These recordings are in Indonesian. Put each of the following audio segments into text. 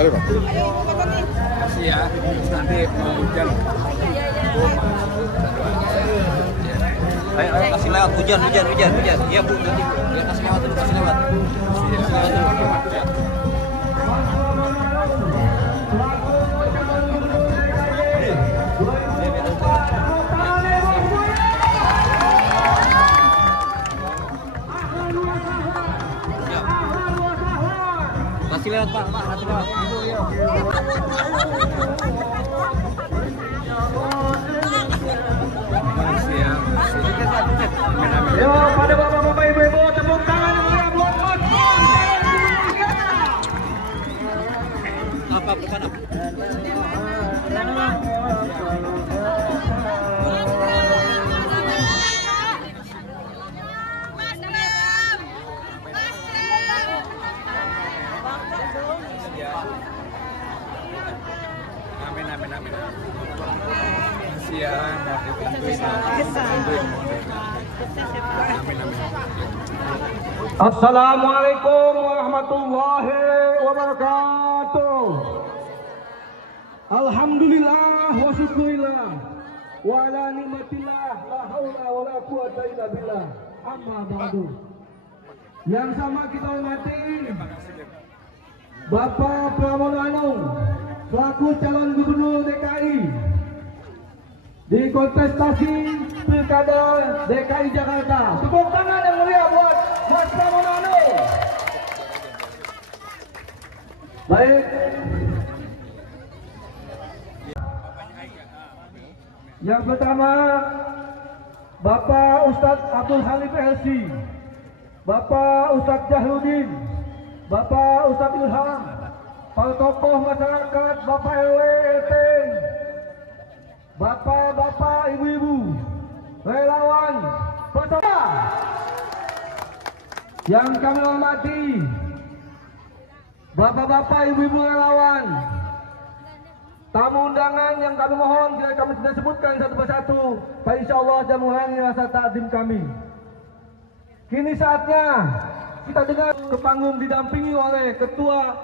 Mari Pak. Makasih ya, nanti mau hujan. Ayo kasih lewat, hujan. Iya Bu, nanti ya, kasih lewat dulu, kasih lewat. Ya. Kasih lewat Pak, kasih lewat. Yo, pada bapak-bapak ibu-ibu, tepuk tangan yang buat Apa bukan apa? Amin. Makasih ya, mau dibantuin. Amin. Assalamualaikum warahmatullahi wabarakatuh. Alhamdulillah wa syukurillah wa ala nikmatillah la haula wa la quwata illa billah. Amma ba'du. Yang sama kita hormati Bapak Pramono Anung selaku calon gubernur DKI di kontestasi Pilkada DKI Jakarta. Tepuk tangan yang mulia buat Mas Pramono Anung. Baik. Yang pertama, Bapak Ustadz Abdul Halim LC, Bapak Ustadz Jahrudin, Bapak Ustadz Ilham, para tokoh masyarakat, Bapak RW RT, Bapak-bapak, ibu-ibu, relawan, peserta yang kami hormati, Bapak-bapak, ibu-ibu relawan, tamu undangan yang kami mohon bila kami tidak sebutkan satu persatu, Pak insya Allah dan mengurangi rasa takdim kami. Kini saatnya kita dengar ke panggung didampingi oleh Ketua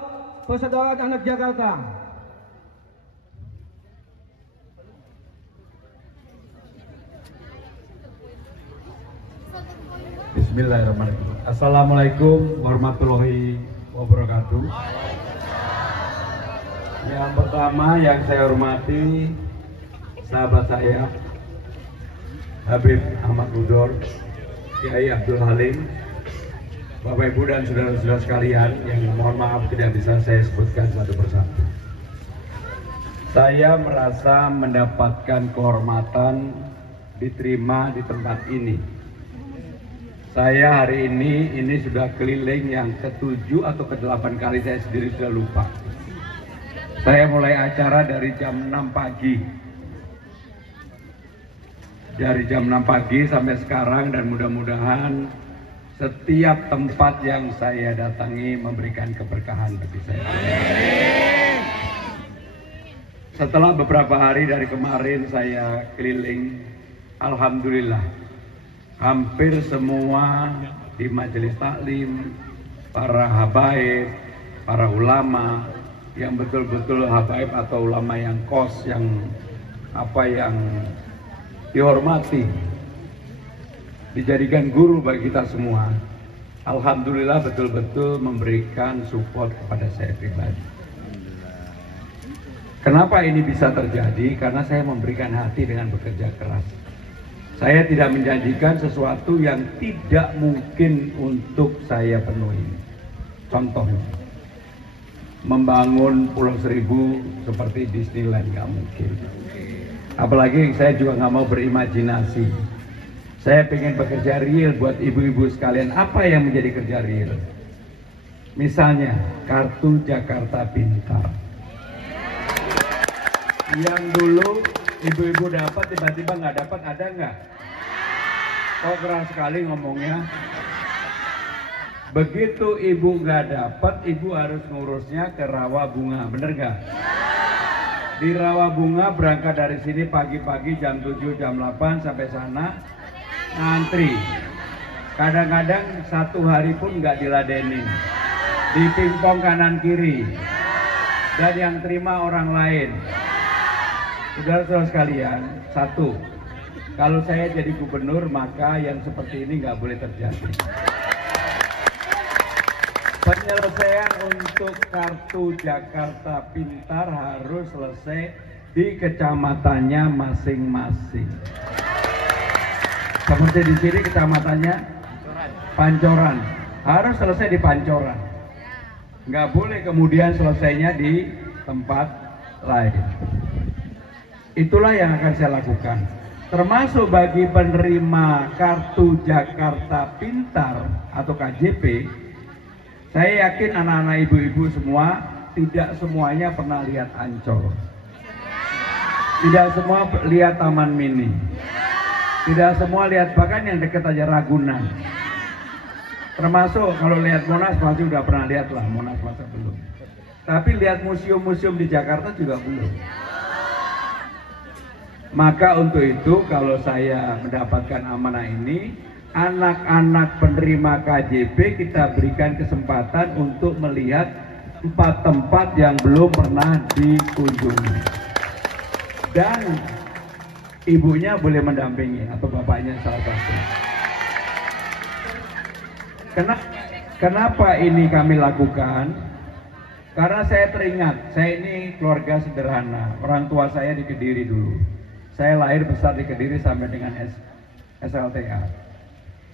Persaudaraan Anak Jakarta. Bismillahirrahmanirrahim. Assalamualaikum warahmatullahi wabarakatuh. Yang pertama yang saya hormati sahabat saya Habib Ahmad Budor, Kiai Abdul Halim, Bapak Ibu dan saudara-saudara sekalian yang mohon maaf tidak bisa saya sebutkan satu persatu. Saya merasa mendapatkan kehormatan diterima di tempat ini. Saya hari ini sudah keliling yang ke-7 atau ke-8 kali, saya sendiri sudah lupa. Saya mulai acara dari jam 6 pagi. Dari jam 6 pagi sampai sekarang, dan mudah-mudahan setiap tempat yang saya datangi memberikan keberkahan bagi saya. Setelah beberapa hari dari kemarin saya keliling, alhamdulillah hampir semua di majelis taklim, para habaib, para ulama yang betul-betul habaib atau ulama yang kos, yang dihormati, dijadikan guru bagi kita semua. Alhamdulillah betul-betul memberikan support kepada saya pribadi. Kenapa ini bisa terjadi? Karena saya memberikan hati dengan bekerja keras. Saya tidak menjanjikan sesuatu yang tidak mungkin untuk saya penuhi. Contohnya, membangun Pulau Seribu seperti Disneyland nggak mungkin. Apalagi saya juga nggak mau berimajinasi. Saya pengen bekerja real buat ibu-ibu sekalian. Apa yang menjadi kerja real? Misalnya kartu Jakarta Pintar. Yang dulu ibu-ibu dapat, tiba-tiba nggak dapat, ada nggak? Kok keras sekali ngomongnya. Begitu ibu nggak dapat, ibu harus ngurusnya ke Rawa Bunga, bener nggak? Di Rawa Bunga berangkat dari sini pagi-pagi jam 7, jam 8 sampai sana, ngantri. Kadang-kadang satu hari pun nggak diladenin, dipingpong kanan kiri. dan yang terima orang lain. Saudara-saudara sekalian, satu, kalau saya jadi gubernur maka yang seperti ini nggak boleh terjadi. Penyelesaian untuk kartu Jakarta Pintar harus selesai di kecamatannya masing-masing. Seperti di sini kecamatannya Pancoran, harus selesai di Pancoran. Nggak boleh kemudian selesainya di tempat lain. Itulah yang akan saya lakukan. Termasuk bagi penerima kartu Jakarta Pintar atau KJP, saya yakin anak-anak ibu-ibu semua tidak semuanya pernah lihat Ancol. Tidak semua lihat Taman Mini. Tidak semua lihat, bahkan yang dekat aja Ragunan. Termasuk kalau lihat Monas pasti udah pernah lihat lah, Monas masa belum. Tapi lihat museum-museum di Jakarta juga belum. Maka untuk itu kalau saya mendapatkan amanah ini, anak-anak penerima KJP kita berikan kesempatan untuk melihat 4 tempat yang belum pernah dikunjungi. Dan ibunya boleh mendampingi atau bapaknya salah satu. Kenapa ini kami lakukan? Karena saya teringat, saya ini keluarga sederhana. Orang tua saya di Kediri dulu. Saya lahir besar di Kediri sampai dengan SLTA.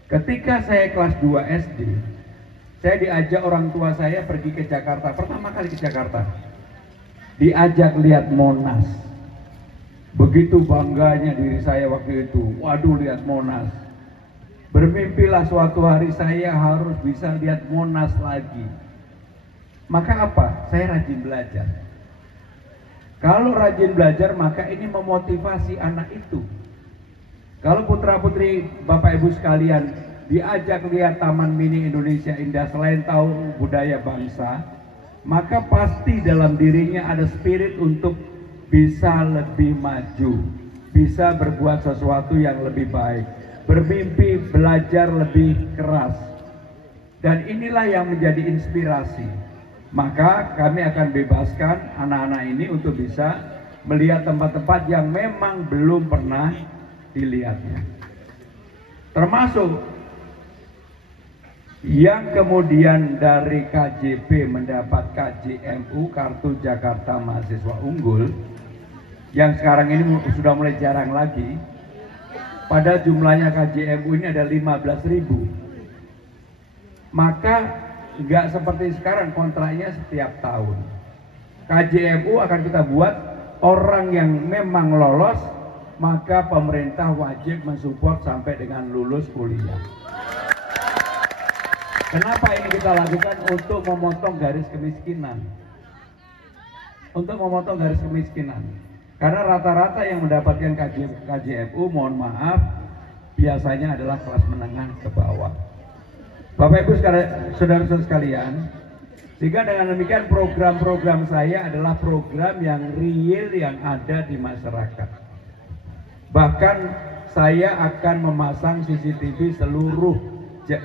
Ketika saya kelas 2 SD, saya diajak orang tua saya pergi ke Jakarta. Pertama kali ke Jakarta, diajak lihat Monas. Begitu bangganya diri saya waktu itu. Waduh, lihat Monas. Bermimpilah suatu hari saya harus bisa lihat Monas lagi. Maka apa? Saya rajin belajar. Kalau rajin belajar maka ini memotivasi anak itu. Kalau putra-putri Bapak Ibu sekalian diajak lihat Taman Mini Indonesia Indah selain tahu budaya bangsa, maka pasti dalam dirinya ada spirit untuk bisa lebih maju, bisa berbuat sesuatu yang lebih baik, bermimpi belajar lebih keras. Dan inilah yang menjadi inspirasi. Maka kami akan bebaskan anak-anak ini untuk bisa melihat tempat-tempat yang memang belum pernah dilihatnya. Termasuk yang kemudian dari KJP mendapat KJMU, Kartu Jakarta Mahasiswa Unggul, yang sekarang ini sudah mulai jarang lagi. Pada jumlahnya KJMU ini ada 15.000. Maka nggak seperti sekarang kontraknya setiap tahun. KJMU akan kita buat orang yang memang lolos, maka pemerintah wajib mensupport sampai dengan lulus kuliah. Kenapa ini kita lakukan? Untuk memotong garis kemiskinan. Untuk memotong garis kemiskinan. Karena rata-rata yang mendapatkan KJMU, mohon maaf, biasanya adalah kelas menengah ke bawah. Bapak Ibu saudara-saudara sekalian, sehingga dengan demikian program-program saya adalah program yang real yang ada di masyarakat. Bahkan saya akan memasang CCTV seluruh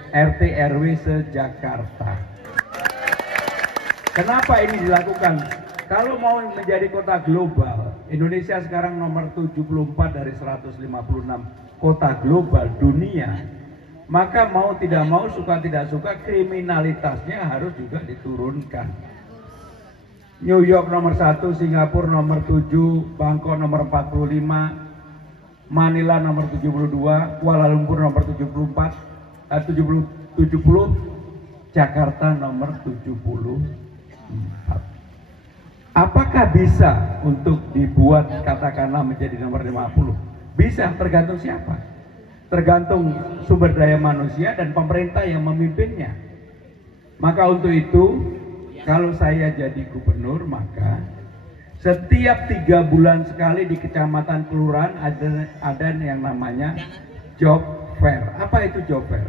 RT RW se-Jakarta. Kenapa ini dilakukan? Kalau mau menjadi kota global, Indonesia sekarang nomor 74 dari 156 kota global dunia. Maka mau tidak mau, suka tidak suka, kriminalitasnya harus juga diturunkan. New York nomor 1, Singapura nomor 7, Bangkok nomor 45, Manila nomor 72, Kuala Lumpur nomor 70, Jakarta nomor 74. Apakah bisa untuk dibuat katakanlah menjadi nomor 50? Bisa, tergantung siapa. Tergantung sumber daya manusia dan pemerintah yang memimpinnya. Maka untuk itu, kalau saya jadi gubernur, maka setiap 3 bulan sekali di kecamatan kelurahan ada yang namanya job fair. Apa itu job fair?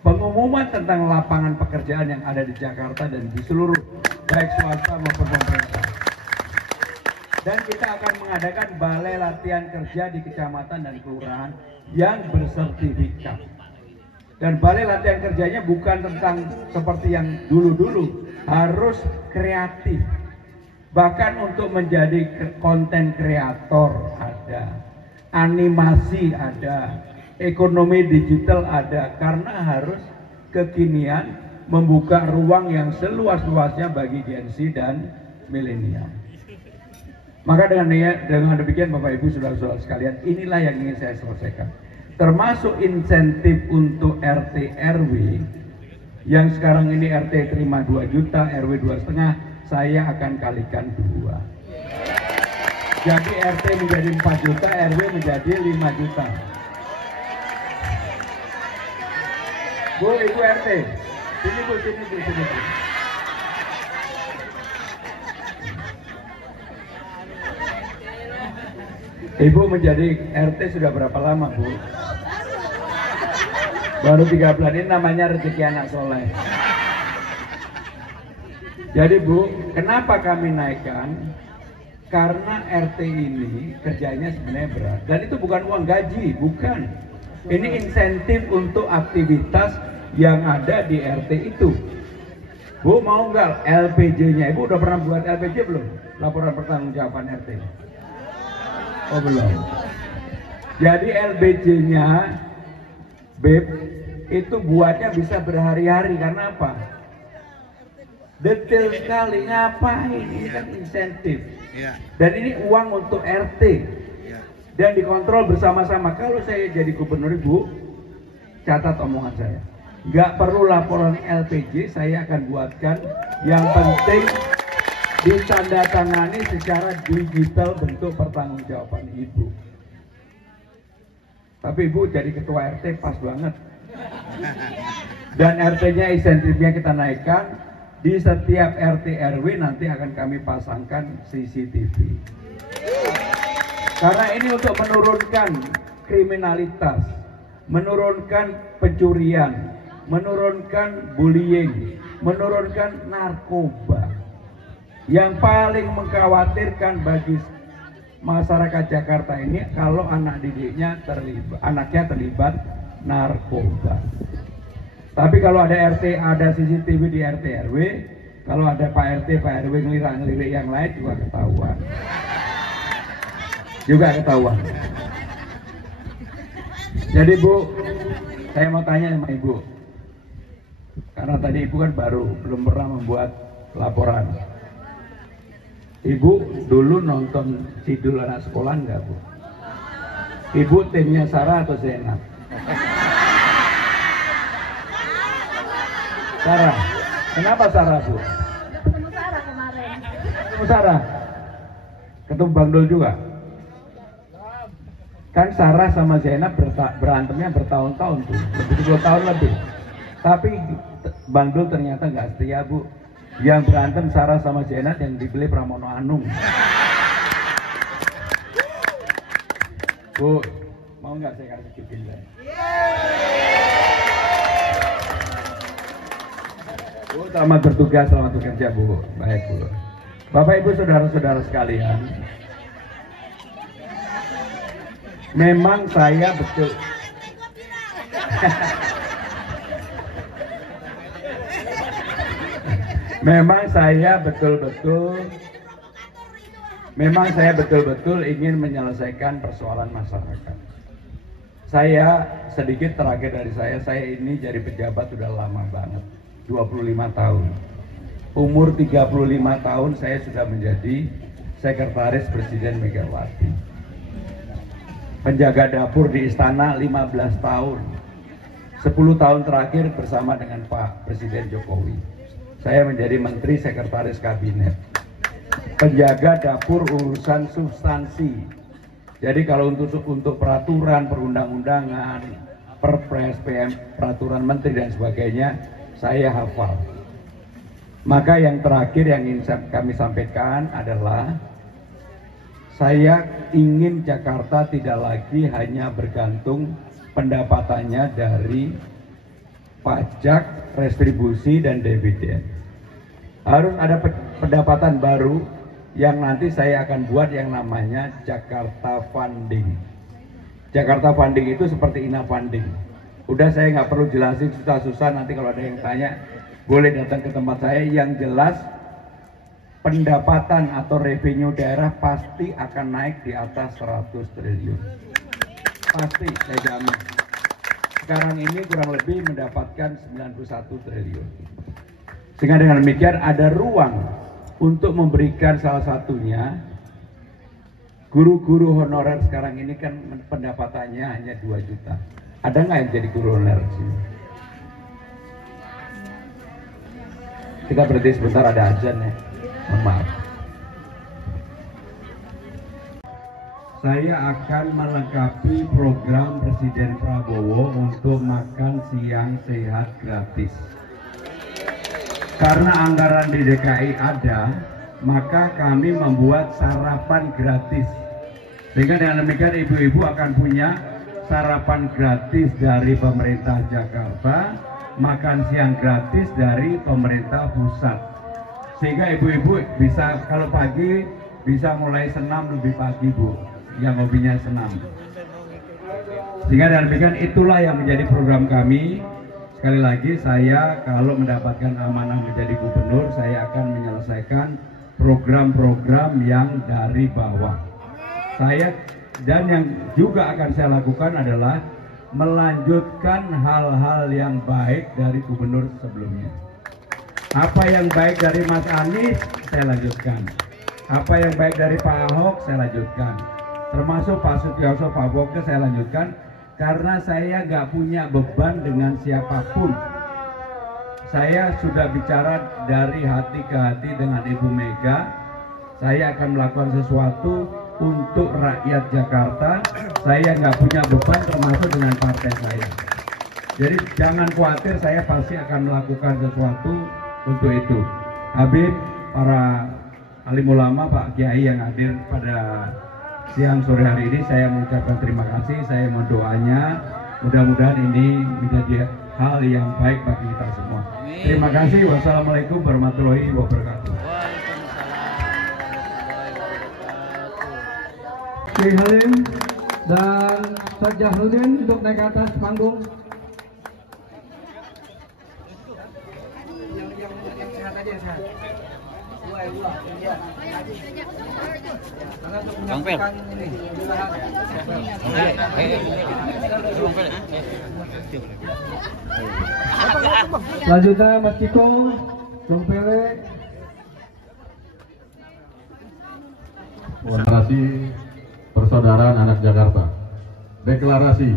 Pengumuman tentang lapangan pekerjaan yang ada di Jakarta dan di seluruh baik swasta maupun pemerintah. Dan kita akan mengadakan balai latihan kerja di kecamatan dan kelurahan yang bersertifikat. Dan balai latihan kerjanya bukan tentang seperti yang dulu-dulu, harus kreatif. Bahkan untuk menjadi konten kreator ada, animasi ada, ekonomi digital ada, karena harus kekinian membuka ruang yang seluas-luasnya bagi Gen Z dan milenial. Maka dengan demikian Bapak Ibu Saudara-saudara sekalian, inilah yang ingin saya selesaikan. Termasuk insentif untuk RT RW yang sekarang ini RT terima 2 juta, RW 2,5, saya akan kalikan 2. Jadi RT menjadi 4 juta, RW menjadi 5 juta. Bu, Ibu RT, sini Bu, sini Bu, sini Bu. Ibu menjadi RT sudah berapa lama, Bu? Baru 3 bulan. Ini namanya rezeki anak soleh. Jadi Bu, kenapa kami naikkan? Karena RT ini kerjanya sebenarnya berat. Dan itu bukan uang gaji, bukan. Ini insentif untuk aktivitas yang ada di RT itu. Bu, mau nggak LPJ-nya? Ibu udah pernah buat LPJ belum? Laporan pertanggungjawaban RT. Oh belum. Jadi LPJ-nya, Beb, itu buatnya bisa berhari-hari. Karena apa? Detail sekali. Ngapain? Ini kan insentif. Dan ini uang untuk RT. Dan dikontrol bersama-sama. Kalau saya jadi gubernur, Ibu, catat omongan saya. Nggak perlu laporan LPJ, saya akan buatkan. Yang penting ditandatangani secara digital bentuk pertanggungjawaban Ibu. Tapi Ibu jadi ketua RT pas banget. Dan RT-nya insentifnya kita naikkan. Di setiap RT RW nanti akan kami pasangkan CCTV. Karena ini untuk menurunkan kriminalitas, menurunkan pencurian, menurunkan bullying, menurunkan narkoba. Yang paling mengkhawatirkan bagi masyarakat Jakarta ini kalau anak didiknya anaknya terlibat narkoba. Tapi kalau ada RT, ada CCTV di RT RW, kalau ada Pak RT, Pak RW ngelirik yang lain juga ketahuan. Jadi Bu, saya mau tanya sama Ibu. Karena tadi Ibu kan belum pernah membuat laporan. Ibu dulu nonton Sidul anak sekolah enggak, Bu? Ibu timnya Sarah atau Zainab? Sarah. Kenapa Sarah, Bu? Ketemu Sarah kemarin. Ketemu Sarah? Ketemu Bang Dul juga? Kan Sarah sama Zainab berantemnya bertahun-tahun tuh, lebih 10 tahun lebih. Tapi Bang Dul ternyata nggak setia, Bu. Yang berantem Sarah sama Zainab yang dibeli Pramono Anung. Bu, mau nggak saya kasih tipin? Bu, selamat bertugas, selamat bekerja, Bu. Baik, Bu. Bapak Ibu saudara-saudara sekalian, memang saya betul memang saya betul-betul ingin menyelesaikan persoalan masyarakat. Saya sedikit terakhir dari saya ini jadi pejabat sudah lama banget, 25 tahun. Umur 35 tahun saya sudah menjadi sekretaris Presiden Megawati. Penjaga dapur di istana 15 tahun. 10 tahun terakhir bersama dengan Pak Presiden Jokowi. Saya menjadi menteri sekretaris kabinet. Penjaga dapur urusan substansi. Jadi kalau untuk peraturan perundang-undangan, perpres, PM, peraturan menteri dan sebagainya, saya hafal. Maka yang terakhir yang ingin kami sampaikan adalah saya ingin Jakarta tidak lagi hanya bergantung pendapatannya dari pajak, restribusi, dan dividen. Harus ada pendapatan baru yang nanti saya akan buat yang namanya Jakarta Funding. Jakarta Funding itu seperti Ina Funding. Udah saya nggak perlu jelasin susah-susah, nanti kalau ada yang tanya boleh datang ke tempat saya. Yang jelas pendapatan atau revenue daerah pasti akan naik di atas 100 triliun. Pasti, saya jamin. Sekarang ini kurang lebih mendapatkan 91 triliun. Sehingga dengan demikian ada ruang untuk memberikan salah satunya, guru-guru honorer sekarang ini kan pendapatannya hanya 2 juta. Ada nggak yang jadi guru honorer di sini? Kita berhenti sebentar, ada azan ya. Mohon maaf. Saya akan melengkapi program Presiden Prabowo untuk makan siang sehat gratis. Karena anggaran di DKI ada, maka kami membuat sarapan gratis. Sehingga dengan demikian ibu-ibu akan punya sarapan gratis dari pemerintah Jakarta, makan siang gratis dari pemerintah pusat. Sehingga ibu-ibu bisa kalau pagi bisa mulai senam lebih pagi, Bu, yang hobinya senam. Sehingga dengan demikian itulah yang menjadi program kami. Sekali lagi, saya kalau mendapatkan amanah menjadi gubernur, saya akan menyelesaikan program-program yang dari bawah. Dan yang juga akan saya lakukan adalah melanjutkan hal-hal yang baik dari gubernur sebelumnya. Apa yang baik dari Mas Anies, saya lanjutkan. Apa yang baik dari Pak Ahok, saya lanjutkan. Termasuk Pak Sutioso, Pak Boke, saya lanjutkan. Karena saya nggak punya beban dengan siapapun. Saya sudah bicara dari hati ke hati dengan Ibu Mega. Saya akan melakukan sesuatu untuk rakyat Jakarta. Saya nggak punya beban termasuk dengan partai saya. Jadi jangan khawatir, saya pasti akan melakukan sesuatu untuk itu. Habib, para alim ulama, Pak Kiai yang hadir pada siang sore hari ini, saya mengucapkan terima kasih. Saya mohon doanya, mudah-mudahan ini menjadi hal yang baik bagi kita semua. Terima kasih. Wassalamualaikum warahmatullahi wabarakatuh. Kiai Halim dan Ustaz Jahrudin untuk naik ke atas panggung. Bang Pel. Selanjutnya Mas Kiko, Bang Pele. Deklarasi Persaudaraan Anak Jakarta. Deklarasi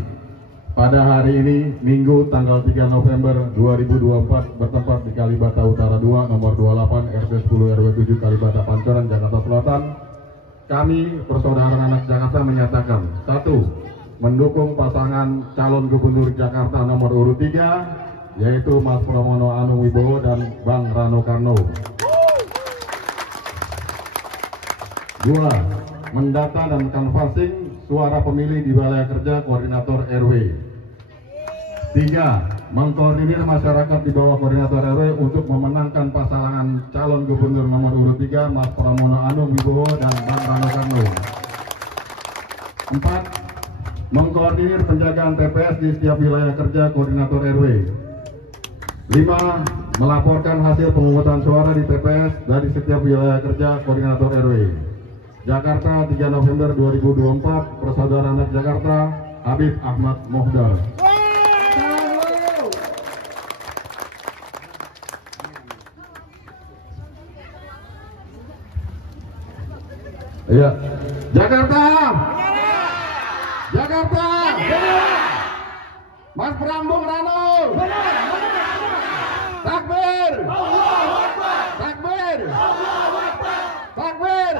pada hari ini Minggu tanggal 3 November 2024 bertempat di Kalibata Utara 2 nomor 28 RT 10 RW 7 Kalibata Pancoran Jakarta Selatan. Kami Persaudaraan Anak Jakarta menyatakan 1. Mendukung pasangan calon gubernur Jakarta nomor urut 3 yaitu Mas Pramono Anung Wibowo dan Bang Rano Karno. 2. Mendata dan canvassing suara pemilih di wilayah kerja koordinator RW. 3. Mengkoordinir masyarakat di bawah koordinator RW untuk memenangkan pasangan calon gubernur nomor urut 3 Mas Pramono Anung Wibowo dan Bang Rano Karno. 4. Mengkoordinir penjagaan TPS di setiap wilayah kerja koordinator RW. 5. Melaporkan hasil pemungutan suara di TPS dari setiap wilayah kerja koordinator RW. Jakarta 3 November 2024, Persaudaraan Anak Jakarta, Habib Ahmad Mohdar. Iya, Jakarta, Jakarta, Mas Prambung Rano, takbir, takbir, takbir.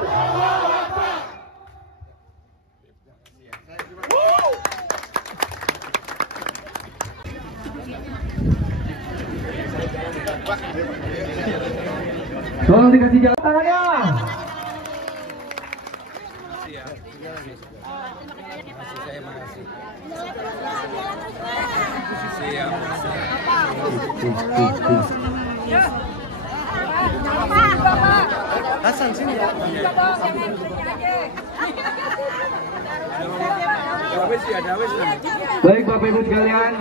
Tolong dikasih jalan tangannya. Hasan sini. Baik Bapak Ibu sekalian,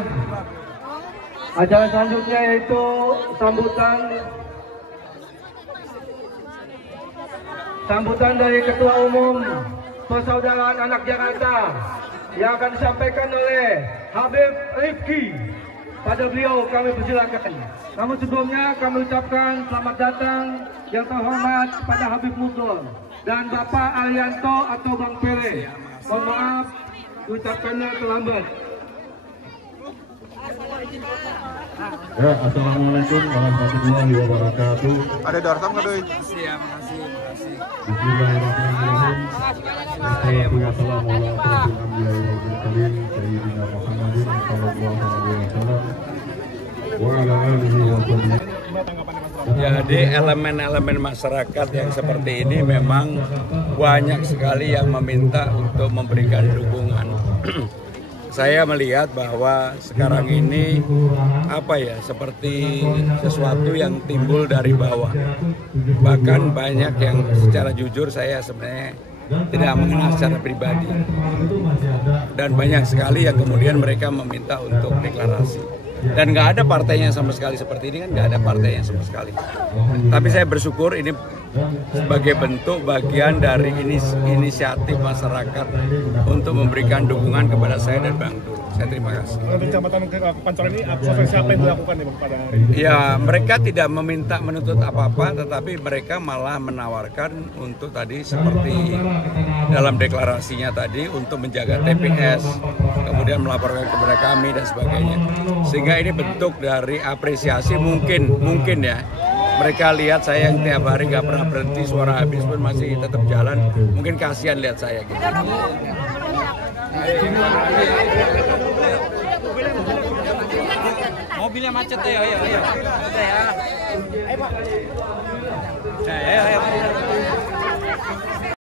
acara selanjutnya yaitu sambutan sambutan dari Ketua Umum Persaudaraan Anak Jakarta yang akan disampaikan oleh Habib Rifki. Pada beliau kami persilakan. Namun sebelumnya kami ucapkan selamat datang yang terhormat pada Habib Mudlor dan Bapak Arianto atau Bang Pere. Mohon maaf diucapkannya terlambat. Ya, assalamualaikum warahmatullahi wabarakatuh. Ada dortam nggak doi? Makasih ya, makasih. Bismillahirrahmanirrahim. Wassalatu wassalamu ala asyrofil anbiya'i wal mursalin sayyidina Muhammadin sallallahu alaihi wasallam wa ala alihi wa sahbihi. Jadi elemen-elemen masyarakat yang seperti ini memang banyak sekali yang meminta untuk memberikan dukungan. Saya melihat bahwa sekarang ini seperti sesuatu yang timbul dari bawah. Bahkan banyak yang secara jujur saya sebenarnya tidak mengenal secara pribadi. Dan banyak sekali yang kemudian mereka meminta untuk deklarasi. Dan nggak ada partainya sama sekali seperti ini kan, nggak ada partainya sama sekali. Tapi saya bersyukur ini sebagai bentuk bagian dari inisiatif masyarakat untuk memberikan dukungan kepada saya dan Bang Dul. Saya terima kasih. Untuk Kecamatan Pancoran ini apa yang dilakukan nih pada hari ini? Ya, mereka tidak meminta menuntut apa-apa, tetapi mereka malah menawarkan untuk tadi seperti dalam deklarasinya tadi untuk menjaga TPS, kemudian melaporkan kepada kami dan sebagainya. Sehingga ini bentuk dari apresiasi mungkin ya. Mereka lihat saya yang tiap hari nggak pernah berhenti, suara habis pun masih tetap jalan. Mungkin kasihan lihat saya gitu. Mobilnya macet ya, ayo.